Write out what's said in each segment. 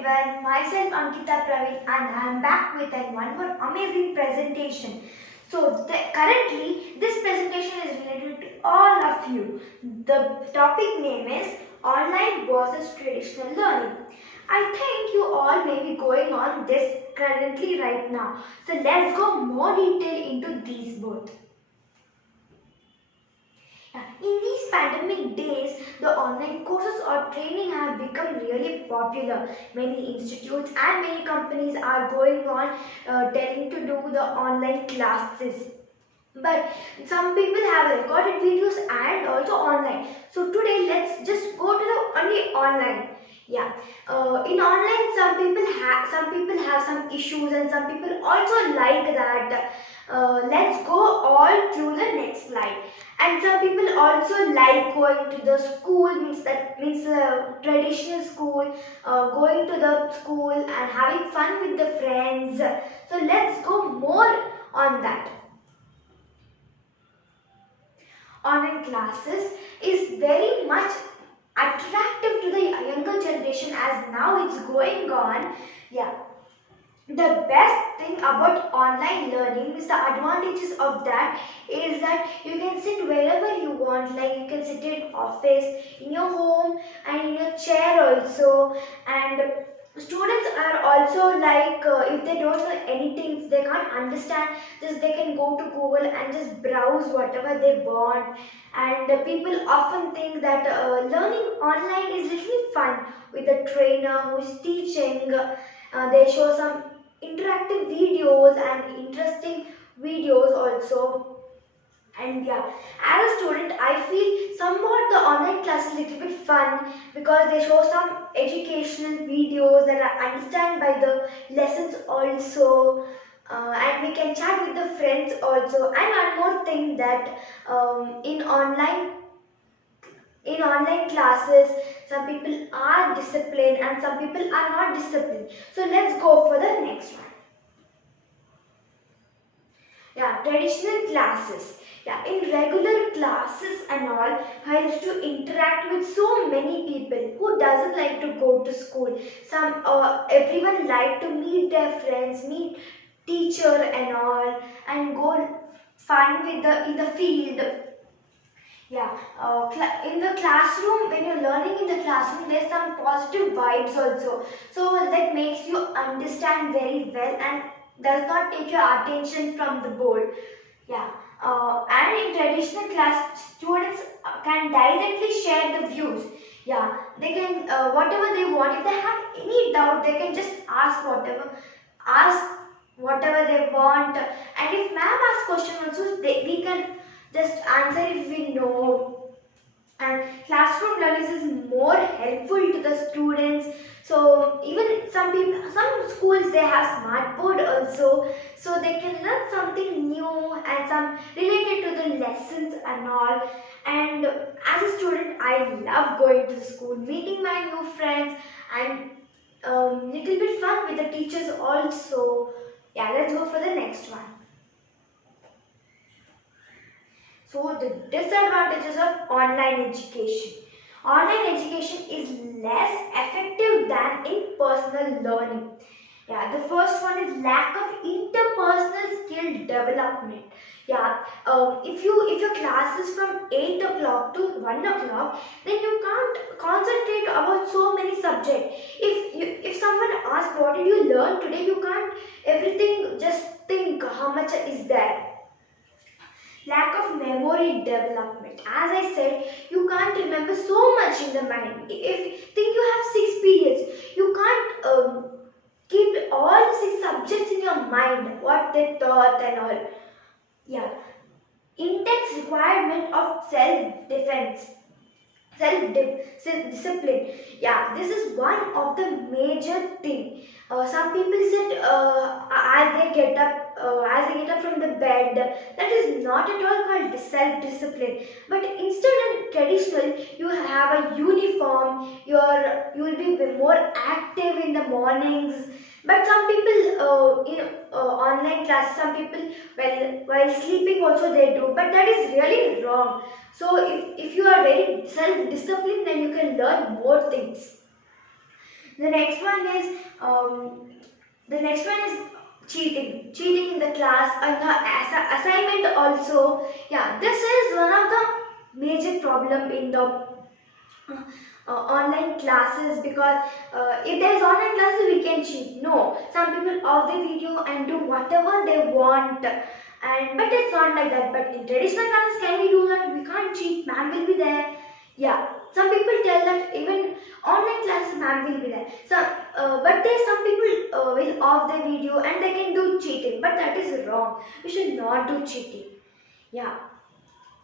everyone, myself Ankita Praveen and I am back with one more amazing presentation. Currently this presentation is related to all of you. The topic name is online versus traditional learning. I think you all may be going on this currently right now. So let's go more detail into these both. In these pandemic days, the online courses or training have become really popular. Many institutes and many companies are going on telling to do the online classes. But some people have recorded videos and also online. So today let's just go to the only online. Yeah, in online some people have some issues and some people also like that. Let's go all through the next slide. And some people also like going to the school, means traditional school, going to the school and having fun with the friends. So let's go more on that. Online classes is very much attractive to the younger generation as now it's going on. Yeah, the best thing about online learning is the advantages of that is that you can sit wherever you want, like you can sit in office, in your home and in your chair also. And students are also like if they don't know anything, if they can't understand, just they can go to Google and just browse whatever they want. And people often think that learning online is literally fun with a trainer who is teaching. They show some interactive videos and interesting videos also. And yeah, as a student I feel somewhat the online class is a little bit fun because they show some educational videos that I understand by the lessons also. And we can chat with the friends also. And one more thing that in online classes some people are disciplined and some people are not disciplined. So let's go for the next one. Yeah, traditional classes. Yeah, in regular classes and all, I used to interact with so many people. Who doesn't like to go to school? Everyone like to meet their friends, meet teacher and all, and go fun with in the field. Yeah, in the classroom, when you're learning in the classroom, there's some positive vibes also. So that makes you understand very well and does not take your attention from the board. Yeah, and in traditional class, students can directly share the views. Yeah, they can whatever they want. If they have any doubt, they can just ask whatever they want. And if ma'am asks question also, we can just answer if we know. And classroom learning is more helpful to the students. So even some schools they have smart board also, so they can learn something new and some related to the lessons and all. And as a student I love going to the school, meeting my new friends, and little bit fun with the teachers also. Yeah, let's go for the next one. So the disadvantages of online education. Online education is less effective than in-personal learning. Yeah, the first one is lack of interpersonal skill development. Yeah, if your class is from 8 o'clock to 1 o'clock, then you can't concentrate about so many subjects. If someone asks what did you learn today, you can't everything just think how much is there. Lack of memory development. As I said, you can't remember so much in the mind. If think you have 6 periods, you can't keep all the 6 subjects in your mind, what they taught and all. Yeah, intense requirement of self-defense, self-discipline. Yeah, this is one of the major thing. Some people said as they get up from the bed, that is not at all called self-discipline. But instead of traditional, you have a uniform. You will be more active in the mornings. But some people in online classes, some people while sleeping also they do. But that is really wrong. So if you are very self-disciplined, then you can learn more things. The next one is the next one is cheating in the class and the assignment also. Yeah, this is one of the major problem in the online classes, because if there is online classes we can cheat. No, some people off the video and do whatever they want, and but it's not like that. But in traditional classes, can we do that? We can't cheat. Ma'am will be there. Yeah, some people tell that even online classes ma'am will be there. But there's some people will off the video and they can do cheating. But that is wrong. We should not do cheating. Yeah.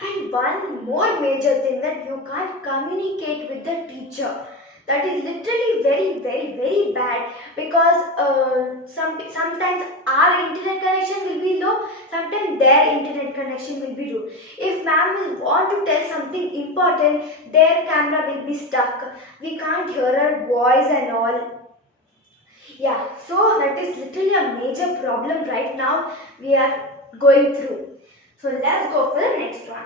And one more major thing, that you can't communicate with the teacher. That is literally very bad, because sometimes our internet connection will be low, sometimes their internet connection will be low. If ma'am will want to tell something important, their camera will be stuck. We can't hear her voice and all. Yeah, so that is literally a major problem right now we are going through. So let's go for the next one.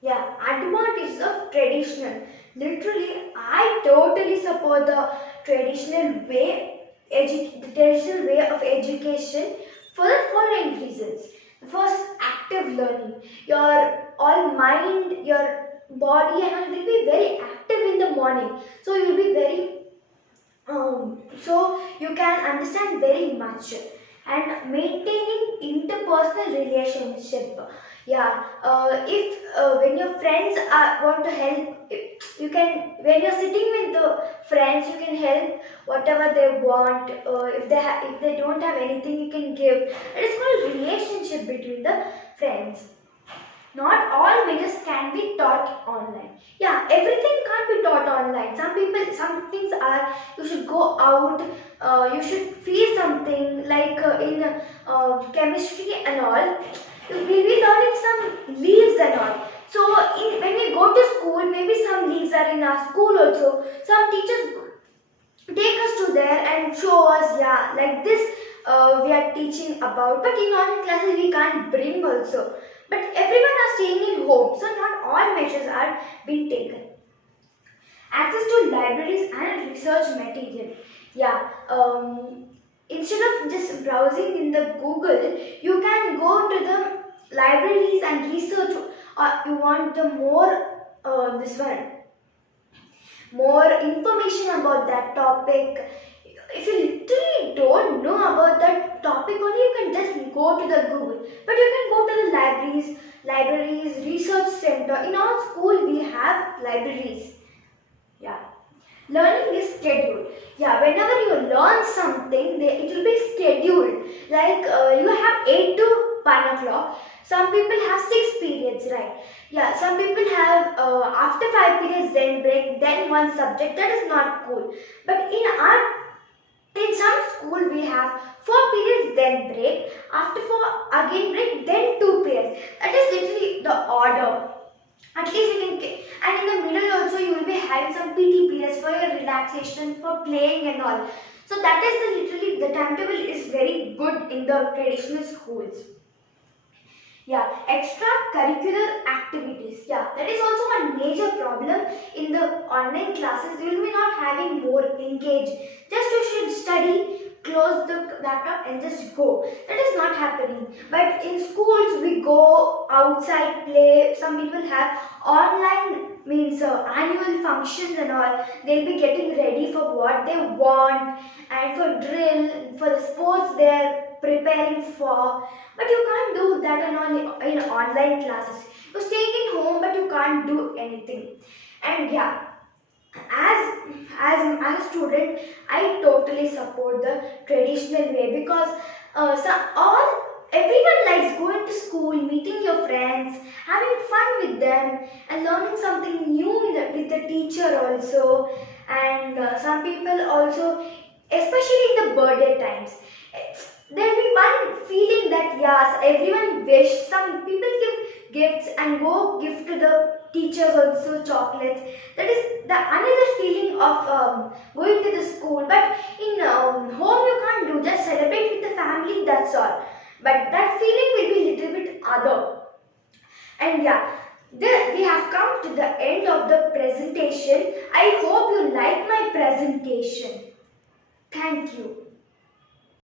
Yeah, advantages of traditional. Literally, I totally support the traditional way of education for the following reasons. First, active learning. Your all mind, your body, and all will be very active in the morning. So you'll be very so you can understand very much. And maintaining interpersonal relationship. Yeah, if when your friends want to help, you can, when you're sitting with the friends, you can help whatever they want. If they don't have anything, you can give. It is called relationship between the friends. Not all measures can be taught online. Yeah, everything can't be taught online. Some things are, you should go out, you should feel something, like in chemistry and all. We will be learning some leaves and all. So when we go to school, maybe some leaves are in our school also. Some teachers take us to there and show us, yeah, like this we are teaching about. But in online classes we can't bring also. But everyone are staying in home, so not all measures are being taken. Access to libraries and research material. Yeah, instead of just browsing in the Google, you can go to the libraries and research. You want the more information about that topic. If you literally don't know about that topic only, you can just go to the Google. But you can go to the libraries, research center. In our school we have libraries. Yeah. Learning is scheduled. Yeah, whenever you learn something, it will be scheduled. Like you have 8 to 1 o'clock. Some people have 6 periods, right? Yeah, some people have after 5 periods then break, then one subject. That is not cool. But in some school we have 4 periods then break, after 4 again break, then 2 periods. That is literally the order. At least you can, and in the middle also you will be having some PT periods for your relaxation, for playing and all. So that is literally the timetable is very good in the traditional schools. Yeah, extracurricular activities. Yeah, that is also one major problem in the online classes. You will be not having more engage. Just you should study, close the laptop and just go. That is not happening. But in schools we go outside, play. Some people have online, means annual functions and all. They'll be getting ready for what they want, and for drill, for the sports they are preparing for. But you can't do that in online classes. You're staying in home but you can't do anything. And yeah, as a student, I totally support the traditional way, because everyone likes going to school, meeting your friends, having fun with them, and learning something new with the teacher also. And some people also, especially in the birthday times, there'll be one feeling that yes, everyone wish. Some people give gifts and go give to the teachers also chocolates. That is the another feeling of going to the school. But in home you can't do, just celebrate with the family, that's all. But that feeling will be little bit other. And yeah, we have come to the end of the presentation. I hope you like my presentation. Thank you.